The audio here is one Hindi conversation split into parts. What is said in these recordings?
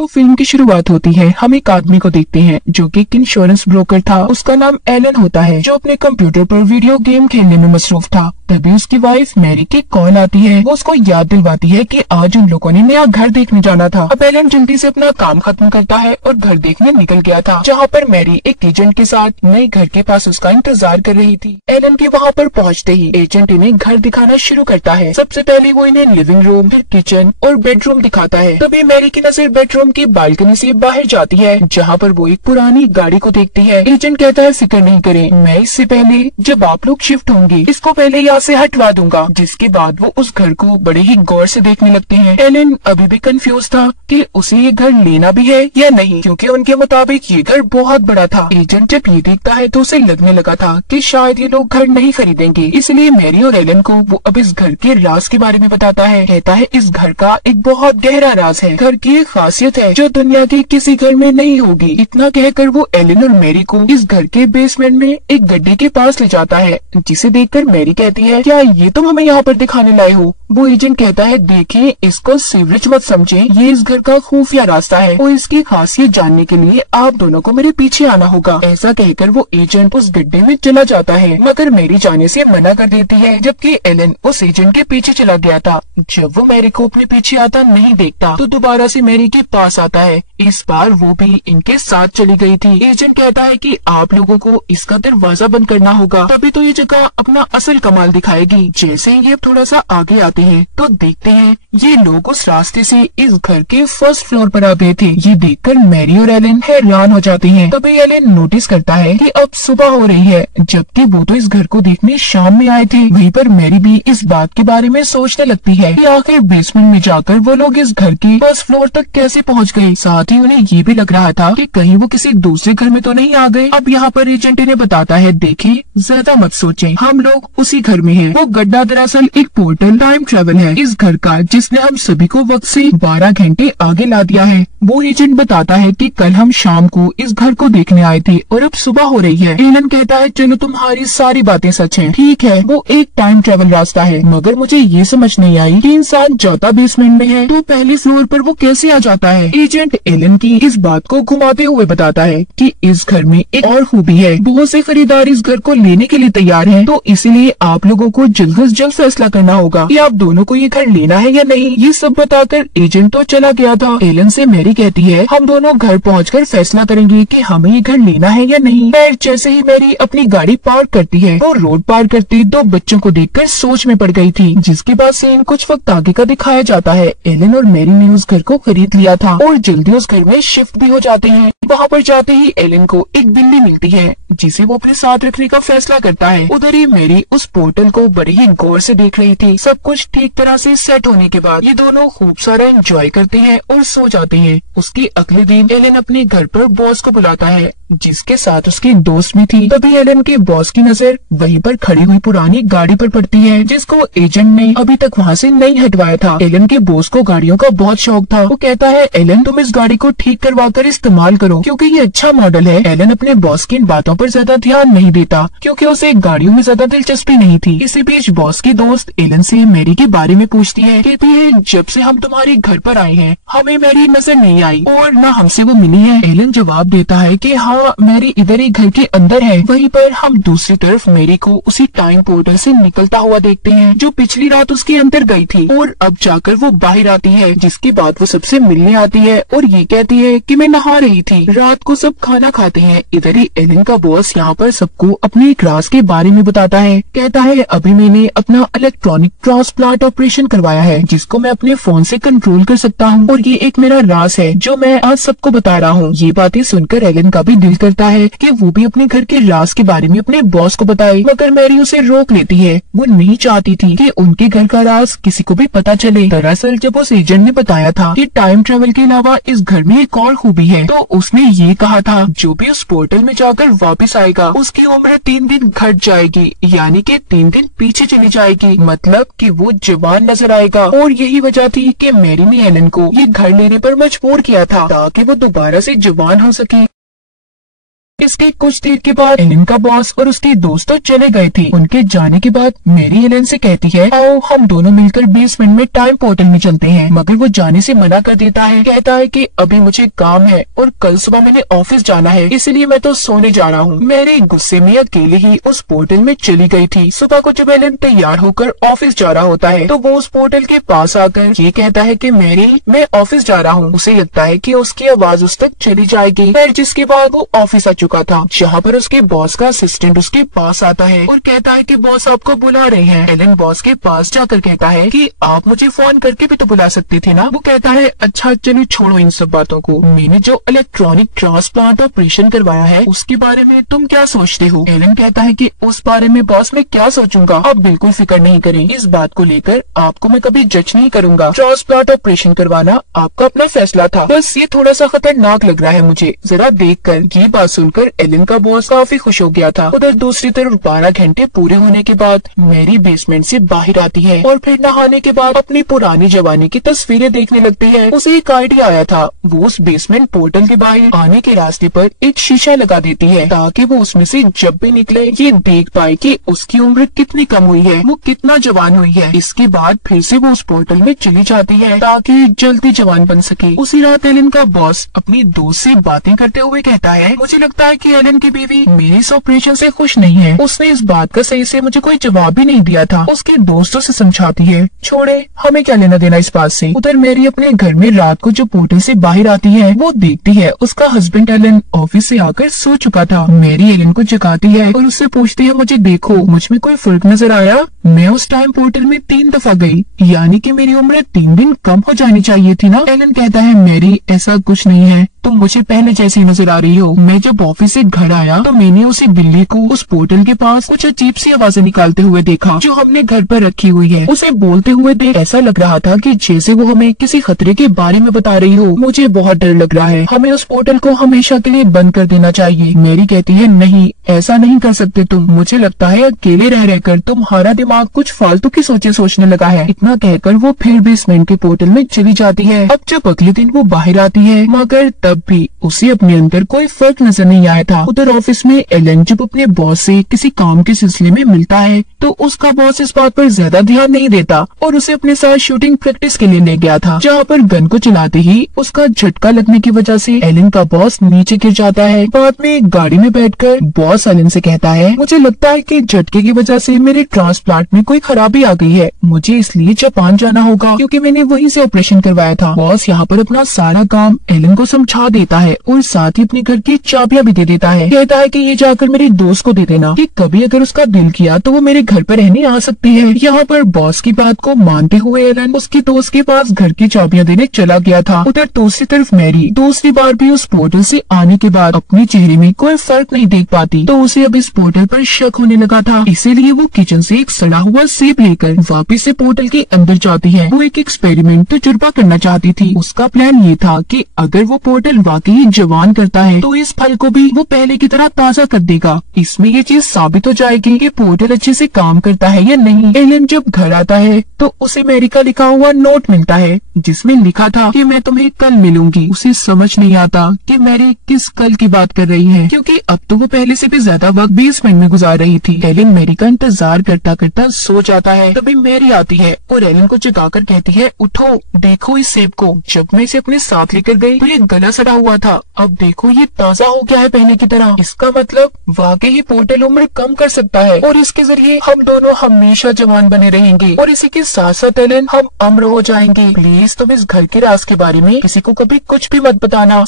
तो फिल्म की शुरुआत होती है। हम एक आदमी को देखते हैं जो कि एक इंश्योरेंस ब्रोकर था। उसका नाम एलन होता है, जो अपने कंप्यूटर पर वीडियो गेम खेलने में मसरूफ था। तभी उसकी वाइफ मैरी की कॉल आती है। वो उसको याद दिलवाती है कि आज उन लोगों ने नया घर देखने जाना था। अब एलन जल्दी से अपना काम खत्म करता है और घर देखने निकल गया था, जहाँ पर मैरी एक एजेंट के साथ नए घर के पास उसका इंतजार कर रही थी। एलन के वहाँ पर पहुँचते ही एजेंट इन्हें घर दिखाना शुरू करता है। सबसे पहले वो इन्हें लिविंग रूम, फिर किचन और बेडरूम दिखाता है। तभी मैरी की नजर बेडरूम की बालकनी से बाहर जाती है, जहाँ पर वो एक पुरानी गाड़ी को देखती है। एजेंट कहता है फिक्र नहीं करें, मैं इससे पहले जब आप लोग शिफ्ट होंगे इसको पहले यहाँ से हटवा दूंगा। जिसके बाद वो उस घर को बड़े ही गौर से देखने लगते हैं। एलन अभी भी कंफ्यूज था कि उसे ये घर लेना भी है या नहीं, क्योंकि उनके मुताबिक ये घर बहुत बड़ा था। एजेंट जब ये देखता है तो उसे लगने लगा था कि शायद ये लोग घर नहीं खरीदेंगे, इसलिए मैरी और एलन को वो अब इस घर के राज के बारे में बताता है। कहता है इस घर का एक बहुत गहरा राज है, घर की एक खासियत है जो दुनिया के किसी घर में नहीं होगी। इतना कहकर वो एलन और मैरी को इस घर के बेसमेंट में एक गड्ढे के पास ले जाता है, जिसे देखकर मैरी कहती है क्या ये तुम हमें यहाँ पर दिखाने लाए हो। वो एजेंट कहता है देखिए, इसको सीवरेज मत समझे, ये इस घर का खुफिया रास्ता है और इसकी खासियत जानने के लिए आप दोनों को मेरे पीछे आना होगा। ऐसा कहकर वो एजेंट उस गड्ढे में चला जाता है, मगर मैरी जाने से मना कर देती है, जबकि एलन उस एजेंट के पीछे चला गया था। जब वो मैरी को अपने पीछे आता नहीं देखता तो दोबारा से मैरी के पास आता है। इस बार वो भी इनके साथ चली गई थी। एजेंट कहता है कि आप लोगों को इसका दरवाजा बंद करना होगा, तभी तो ये जगह अपना असल कमाल दिखाएगी। जैसे ही ये थोड़ा सा आगे आते हैं तो देखते हैं ये लोग उस रास्ते से इस घर के फर्स्ट फ्लोर पर आ गए थे। ये देखकर मैरी और एलन हैरान हो जाते हैं। तभी एलन नोटिस करता है कि अब सुबह हो रही है, जबकि वो तो इस घर को देखने शाम में आए थे। वहीं पर मैरी भी इस बात के बारे में सोचने लगती है कि आखिर बेसमेंट में जाकर वो लोग इस घर के फर्स्ट फ्लोर तक कैसे पहुंच गए। साथ ही उन्हें ये भी लग रहा था कि कहीं वो किसी दूसरे घर में तो नहीं आ गए। अब यहाँ पर एजेंट इन्हें बताता है देखिए, ज्यादा मत सोचें, हम लोग उसी घर में हैं। वो गड्ढा दरअसल एक पोर्टल टाइम ट्रेवल है इस घर का, जिसने हम सभी को वक्त से 12 घंटे आगे ला दिया है। वो एजेंट बताता है कि कल हम शाम को इस घर को देखने आए थे और अब सुबह हो रही है। एलन कहता है चलो तुम्हारी सारी बातें सच हैं, ठीक है वो एक टाइम ट्रेवल रास्ता है, मगर मुझे ये समझ नहीं आई कि इंसान जाता बेसमेंट में है तो पहले फ्लोर पर वो कैसे आ जाता है। एजेंट एलन की इस बात को घुमाते हुए बताता है कि इस घर में एक और खूबी है, बहुत से खरीदार इस घर को लेने के लिए तैयार हैं, तो इसलिए आप लोगों को जल्द से जल्द फैसला करना होगा कि आप दोनों को ये घर लेना है या नहीं। ये सब बताकर एजेंट तो चला गया था। एलन से मैरी कहती है हम दोनों घर पहुंचकर फैसला करेंगे कि हमें ये घर लेना है या नहीं। फिर जैसे ही मैरी अपनी गाड़ी पार्क करती है, वो रोड पार करती दो बच्चों को देखकर सोच में पड़ गई थी, जिसके बाद सीन कुछ वक्त आगे का दिखाया जाता है। एलन और मैरी ने उस घर को खरीद लिया था और जल्दी उस घर में शिफ्ट भी हो जाते हैं। वहाँ पर जाते ही एलन को एक बिल्ली मिलती है, जिसे वो अपने साथ रखने का फैसला करता है। उधर ही मैरी उस पोर्टल को बड़ी ही गौर से देख रही थी। सब कुछ ठीक तरह से सेट होने के बाद ये दोनों खूब सारा एंजॉय करते हैं और सो जाते हैं। उसके अगले दिन एलन अपने घर पर बॉस को बुलाता है, जिसके साथ उसकी दोस्त भी थी। तभी एलन के बॉस की नजर वहीं पर खड़ी हुई पुरानी गाड़ी पर पड़ती है, जिसको एजेंट ने अभी तक वहाँ से नहीं हटवाया था। एलन के बॉस को गाड़ियों का बहुत शौक था। वो कहता है एलन तुम इस गाड़ी को ठीक करवा कर इस्तेमाल करो, क्योंकि ये अच्छा मॉडल है। एलन अपने बॉस की इन बातों पर ज्यादा ध्यान नहीं देता, क्योंकि उसे गाड़ियों में ज्यादा दिलचस्पी नहीं थी। इसी बीच बॉस की दोस्त एलन से मैरी के बारे में पूछती है। कहती है जब से हम तुम्हारे घर पर आए हैं हमें मैरी नजर नहीं आई और न हमसे वो मिली है। एलन जवाब देता है कि हाँ मैरी इधर ही घर के अंदर है। वहीं पर हम दूसरी तरफ मैरी को उसी टाइम पोर्टल से निकलता हुआ देखते हैं, जो पिछली रात उसके अंदर गई थी और अब जाकर वो बाहर आती है। जिसके बाद वो सबसे मिलने आती है और ये कहती है कि मैं नहा रही थी। रात को सब खाना खाते हैं। इधर ही एलन का बॉस यहाँ पर सबको अपने एक राज के बारे में बताता है। कहता है अभी मैंने अपना इलेक्ट्रॉनिक ट्रांसप्लांट ऑपरेशन करवाया है, जिसको मैं अपने फोन से कंट्रोल कर सकता हूँ और ये एक मेरा राज है जो मैं आज सबको बता रहा हूँ। ये बातें सुनकर एलन का भी दिल करता है कि वो भी अपने घर के राज के बारे में अपने बॉस को बताए, मगर मैरी उसे रोक लेती है। वो नहीं चाहती थी कि उनके घर का राज किसी को भी पता चले। दरअसल जब उस एजेंट ने बताया था कि टाइम ट्रेवल के अलावा इस घर में एक और खूबी है, तो उसने ये कहा था जो भी उस पोर्टल में जाकर वापस आएगा उसकी उम्र 3 दिन घट जाएगी, यानी कि 3 दिन पीछे चली जाएगी, मतलब कि वो जवान नजर आएगा। और यही वजह थी कि मैरी ने एलन को ये घर लेने पर मजबूर किया था, ताकि वो दोबारा से जवान हो सके। इसके कुछ देर के बाद एलन का बॉस और उसके दोस्त तो चले गए थे। उनके जाने के बाद मैरी एलन से कहती है, आओ हम दोनों मिलकर बेसमेंट में टाइम पोर्टल में चलते हैं, मगर वो जाने से मना कर देता है। कहता है कि अभी मुझे काम है और कल सुबह मैंने ऑफिस जाना है, इसलिए मैं तो सोने जा रहा हूँ। मैरी गुस्से में अकेले ही उस पोर्टल में चली गई थी। सुबह को जब एलन तैयार होकर ऑफिस जा रहा होता है तो वो उस पोर्टल के पास आकर ये कहता है कि मैरी मैं ऑफिस जा रहा हूँ। उसे लगता है कि उसकी आवाज उस तक चली जाएगी, फिर जिसके बाद वो ऑफिस आ चुका था, जहाँ पर उसके बॉस का असिस्टेंट उसके पास आता है और कहता है कि बॉस आपको बुला रहे हैं। एलन बॉस के पास जाकर कहता है कि आप मुझे फोन करके भी तो बुला सकते थे ना। वो कहता है अच्छा चलो छोड़ो इन सब बातों को, मैंने जो इलेक्ट्रॉनिक ट्रांसप्लांट ऑपरेशन करवाया है उसके बारे में तुम क्या सोचते हो। एलन कहता है कि उस बारे में बॉस मैं क्या सोचूंगा, आप बिल्कुल फिक्र नहीं करें, इस बात को लेकर आपको मैं कभी जज नहीं करूंगा। ट्रांसप्लांट ऑपरेशन करवाना आपका अपना फैसला था, बस ये थोड़ा सा खतरनाक लग रहा है मुझे जरा देखकर। ये बात सुनकर एलन का बॉस काफी खुश हो गया था। उधर दूसरी तरफ 12 घंटे पूरे होने के बाद मैरी बेसमेंट से बाहर आती है और फिर नहाने के बाद अपनी पुरानी जवानी की तस्वीरें देखने लगती है। उसे एक आइडिया आया था, वो उस बेसमेंट पोर्टल के बाहर आने के रास्ते पर एक शीशा लगा देती है ताकि वो उसमें से जब भी निकले ये देख पाए कि उसकी उम्र कितनी कम हुई है, वो कितना जवान हुई है। इसके बाद फिर से वो उस पोर्टल में चली जाती है ताकि जल्दी जवान बन सके। उसी रात एलन का बॉस अपनी दोस्त से बातें करते हुए कहता है, मुझे लगता है कि एलन की बीवी मेरे इस ऑपरेशन से खुश नहीं है, उसने इस बात का सही से मुझे कोई जवाब भी नहीं दिया था। उसके दोस्तों से समझाती है, छोड़े हमें क्या लेना देना इस बात से। उधर मेरी अपने घर में रात को जो पोर्टल से बाहर आती है वो देखती है उसका हस्बैंड एलन ऑफिस से आकर सो चुका था। मेरी एलन को जगाती है और उससे पूछती है, मुझे देखो मुझ में कोई फर्क नजर आया, मैं उस टाइम पोर्टल में 3 दफा गई, यानी कि मेरी उम्र 3 दिन कम हो जानी चाहिए थी ना। एलन कहता है, मेरी ऐसा कुछ नहीं है, तुम मुझे पहले जैसी नजर आ रही हो। मैं जब ऑफिस से घर आया तो मैंने उसी बिल्ली को उस पोर्टल के पास कुछ अजीब सी आवाजें निकालते हुए देखा जो हमने घर पर रखी हुई है। उसे बोलते हुए देख ऐसा लग रहा था कि जैसे वो हमें किसी खतरे के बारे में बता रही हो। मुझे बहुत डर लग रहा है, हमें उस पोर्टल को हमेशा के लिए बंद कर देना चाहिए। मेरी कहती है, नहीं ऐसा नहीं कर सकते तुम, मुझे लगता है अकेले रह रहकर तुम्हारा दिमाग कुछ फालतू की सोचे सोचने लगा है। इतना कहकर वो फिर बेसमेंट के पोर्टल में चली जाती है। अब जब अगले दिन वो बाहर आती है मगर तब भी उसे अपने अंदर कोई फर्क नजर नहीं आया था। उधर ऑफिस में एलन जब अपने बॉस से किसी काम के सिलसिले में मिलता है तो उसका बॉस इस बात पर ज्यादा ध्यान नहीं देता और उसे अपने साथ शूटिंग प्रैक्टिस के लिए ले गया था, जहाँ पर गन को चलाते ही उसका झटका लगने की वजह से एलन का बॉस नीचे गिर जाता है। बाद में गाड़ी में बैठकर बॉस एलन से कहता है, मुझे लगता है कि झटके की वजह से मेरे ट्रांसप्लांट में कोई खराबी आ गई है, मुझे इसलिए जापान जाना होगा क्योंकि मैंने वहीं से ऑपरेशन करवाया था। बॉस यहाँ पर अपना सारा काम एलन को समझा देता है और साथ ही अपने घर की चाबियां भी दे देता है। कहता है कि ये जाकर मेरे दोस्त को दे देना कि कभी अगर उसका दिल किया तो वो मेरे घर पर रहने आ सकती है। यहाँ पर बॉस की बात को मानते हुए एलन उसके दोस्त के पास घर की चाबियां देने चला गया था। उधर दूसरी तरफ मैरी दूसरी बार भी उस पोर्टल से आने के बाद अपने चेहरे में कोई फर्क नहीं देख पाती, तो उसे अब इस पोर्टल पर शक होने लगा था। इसीलिए वो किचन से एक सड़ा हुआ सेब लेकर वापस से पोर्टल के अंदर जाती है। वो एक एक्सपेरिमेंट तजुर्बा करना चाहती थी। उसका प्लान ये था कि अगर वो पोर्टल वाकई जवान करता है तो इस फल को भी वो पहले की तरह ताजा कर देगा। इसमें ये चीज साबित हो जाएगी कि पोर्टल अच्छे से काम करता है या नहीं। एलन जब घर आता है तो उसे मैरी का लिखा हुआ नोट मिलता है जिसमें लिखा था कि मैं तुम्हें कल मिलूंगी। उसे समझ नहीं आता कि मैरी किस कल की बात कर रही है क्योंकि अब तो वो पहले से भी ज्यादा वक्त बेसमेंट में गुजार रही थी। एलन मैरी का इंतजार करता करता सो जाता है। तभी मैरी आती है और एलन को जगाकर कहती है, उठो देखो इस सेब को, जब मैं इसे अपने साथ लेकर गई तो ये गला सड़ा हुआ था, अब देखो ये ताजा हो गया है पहले की तरह। इसका मतलब वाकई ही पोर्टल उम्र कम कर सकता है और इसके जरिए हम दोनों हमेशा जवान बने रहेंगे और इसी के साथ साथ एलन हम अमर हो जाएंगे। प्लीज तुम इस घर के राज के बारे में किसी को कभी कुछ भी मत बताना।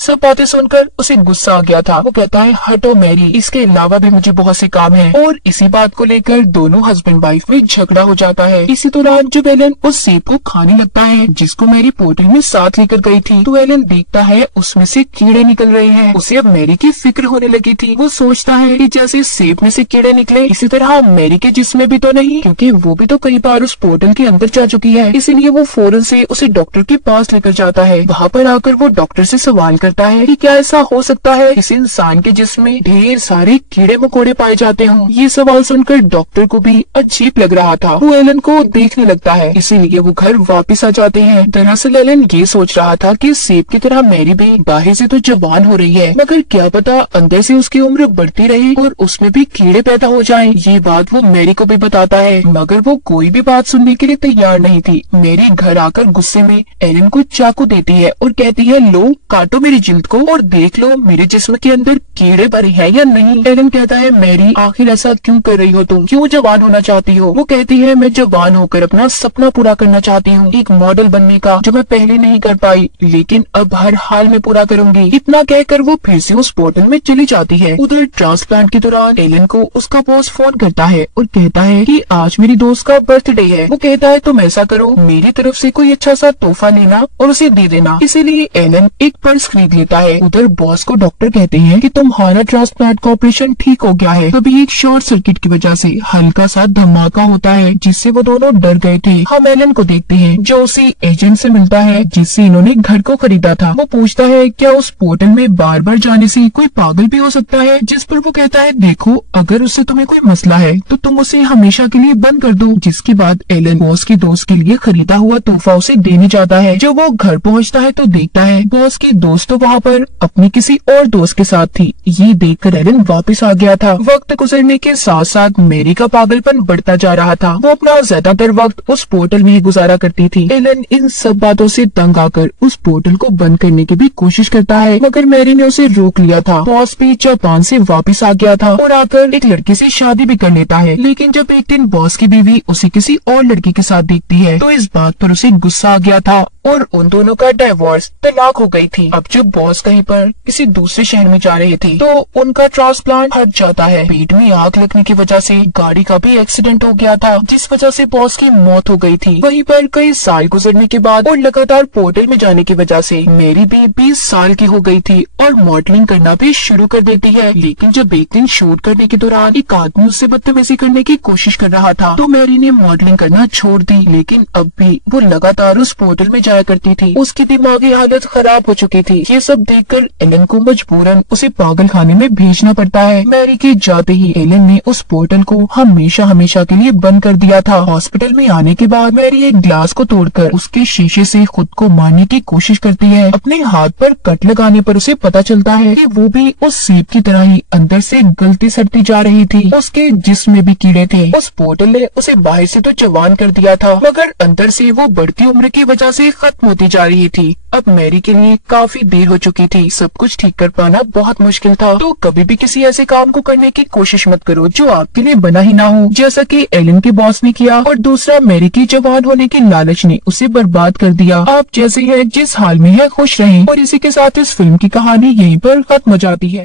सब बातें सुनकर उसे गुस्सा आ गया था। वो कहता है, हटो मैरी, इसके अलावा भी मुझे बहुत से काम हैं। और इसी बात को लेकर दोनों हस्बैंड वाइफ में झगड़ा हो जाता है। इसी दौरान जब एलन उस सेब को खाने लगता है जिसको मैरी पोर्टल में साथ लेकर गई थी तो एलन देखता है उसमें से कीड़े निकल रहे हैं। उसे अब मैरी की फिक्र होने लगी थी। वो सोचता है कि जैसे सेब में से कीड़े निकले इसी तरह मैरी के जिस्म भी तो नहीं, क्योंकि वो भी तो कई बार उस पोर्टल के अंदर जा चुकी है। इसीलिए वो फौरन से उसे डॉक्टर के पास लेकर जाता है। वहाँ पर आकर वो डॉक्टर से सवाल करता है कि क्या ऐसा हो सकता है इस इंसान के जिस्म में ढेर सारे कीड़े मकोड़े पाए जाते हों। ये सवाल सुनकर डॉक्टर को भी अजीब लग रहा था। वो एलन को देखने लगता है, इसीलिए वो घर वापस आ जाते हैं। दरअसल एलन ये सोच रहा था कि सेब की तरह मैरी भी बाहर से तो जवान हो रही है, मगर क्या पता अंदर से उसकी उम्र बढ़ती रहे और उसमें भी कीड़े पैदा हो जाएं। ये बात वो मैरी को भी बताता है, मगर वो कोई भी बात सुनने के लिए तैयार नहीं थी। मैरी घर आकर गुस्से में एलन को चाकू देती है और कहती है, लो काटो मेरी जिल्द को और देख लो मेरे जिस्म के अंदर कीड़े भरे हैं या नहीं। एलन कहता है, मैरी आखिर ऐसा क्यों कर रही हो तुम, क्यों जवान होना चाहती हो? वो कहती है, मैं जवान होकर अपना सपना पूरा करना चाहती हूँ, एक मॉडल बनने का, जो मैं पहले नहीं कर पाई लेकिन अब हर हाल में पूरा करूंगी। इतना कहकर वो फिर से उस पोर्टल में चली जाती है। उधर ट्रांसप्लांट के दौरान एलन को उसका बॉस फोन करता है और कहता है कि आज मेरी दोस्त का बर्थडे है। वो कहता है, तुम ऐसा करो, मेरी तरफ से कोई अच्छा सा तोहफा लेना और उसे दे देना। इसीलिए एलन एक पर्स खरीद लेता है। उधर बॉस को डॉक्टर कहते हैं कि तुम्हारा ट्रांसप्लांट का ऑपरेशन ठीक हो गया है। तभी एक शॉर्ट सर्किट की वजह से हल्का सा धमाका होता है, जिससे वो दोनों डर गए थे। हम एलन को देखते हैं जो उसी एजेंट से मिलता है जिससे इन्होंने घर को खरीदा था। वो पूछता है, क्या उस पोर्टल में बार बार जाने से कोई पागल भी हो सकता है? जिस पर वो कहता है, देखो अगर उससे तुम्हें कोई मसला है तो तुम उसे हमेशा के लिए बंद कर दो। जिसके बाद एलन बॉस के दोस्त के लिए खरीदा हुआ तोहफा उसे देने जाता है। जब वो घर पहुंचता है तो देखता है बॉस की दोस्त तो वहाँ पर अपनी किसी और दोस्त के साथ थी। ये देखकर एलन वापस आ गया था। वक्त गुजरने के साथ साथ मैरी का पागलपन बढ़ता जा रहा था। वो अपना ज्यादातर वक्त उस पोर्टल में ही गुजारा करती थी। एलन इन सब बातों से तंग आकर उस पोर्टल को बंद करने की भी कोशिश करता है, मगर मैरी ने उसे रोक लिया था। बॉस भी जापान से वापस आ गया था और आकर एक लड़की से शादी भी कर लेता है। लेकिन जब एक दिन बॉस की बीवी उसे किसी और लड़की के साथ देखती है तो इस बात पर उसे गुस्सा आ गया था और उन दोनों का डिवोर्स तलाक हो गई थी। अब जब बॉस कहीं पर किसी दूसरे शहर में जा रहे थे तो उनका ट्रांसप्लांट हट जाता है। पेट में आग लगने की वजह से गाड़ी का भी एक्सीडेंट हो गया था, जिस वजह से बॉस की मौत हो गई थी। वहीं पर कई साल गुजरने के बाद और लगातार पोर्टल में जाने की वजह से मैरी भी 20 साल की हो गई थी और मॉडलिंग करना भी शुरू कर देती है। लेकिन जब एक दिन शूट करने के दौरान एक आदमी उससे बदतमीजी करने की कोशिश कर रहा था तो मैरी ने मॉडलिंग करना छोड़ दी। लेकिन अब भी वो लगातार उस पोर्टल में जाया करती थी। उसकी दिमागी हालत खराब हो चुकी थी। ये सब देखकर एलन को मजबूरन उसे पागल खाने में भेजना पड़ता है। मैरी के जाते ही एलन ने उस पोर्टल को हमेशा हमेशा के लिए बंद कर दिया था। हॉस्पिटल में आने के बाद मैरी एक ग्लास को तोड़कर उसके शीशे से खुद को मारने की कोशिश करती है। अपने हाथ पर कट लगाने पर उसे पता चलता है कि वो भी उस सेब की तरह ही अंदर से गलती सड़ती जा रही थी। उसके जिस्म में भी कीड़े थे। उस पोर्टल ने उसे बाहर से तो जवान कर दिया था, मगर अंदर से वो बढ़ती उम्र की वजह से खत्म होती जा रही थी। अब मैरी के लिए काफी देर हो चुकी थी। सब कुछ ठीक कर पाना बहुत मुश्किल था। तो कभी भी किसी ऐसे काम को करने की कोशिश मत करो जो आपके लिए बना ही ना हो, जैसा कि एलन के बॉस ने किया। और दूसरा, मैरी की जवान होने की लालच ने उसे बर्बाद कर दिया। आप जैसे हैं जिस हाल में है खुश रहें। और इसी के साथ इस फिल्म की कहानी यहीं पर खत्म हो जाती है।